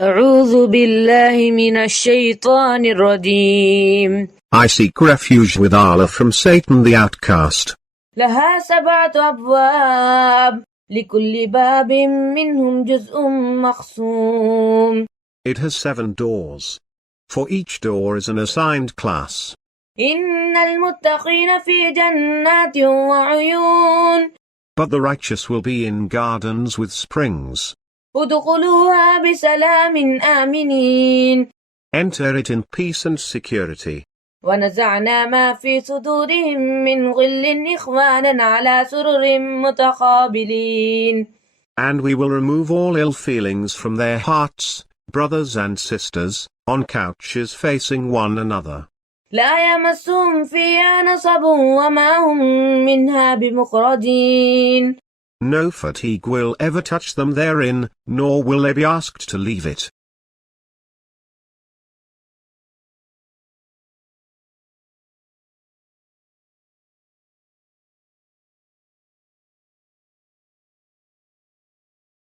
أعوذ بالله من الشيطان الرجيم. I seek refuge with Allah from Satan the outcast. لها 7 أبواب لكل باب منهم جزء مقسوم. It has 7 doors. For each door is an assigned class. إن المتقين في جنات وعيون. But the righteous will be in gardens with springs. ادخلوها بسلام آمنين. Enter it in peace and security. ونزعنا ما في صدورهم من غل إخوانا على سرر متقابلين. And we will remove all ill feelings from their hearts, brothers and sisters, on couches facing one another. لا يمسهم فيها نصب وما هم منها بمخرجين. No fatigue will ever touch them therein, nor will they be asked to leave it.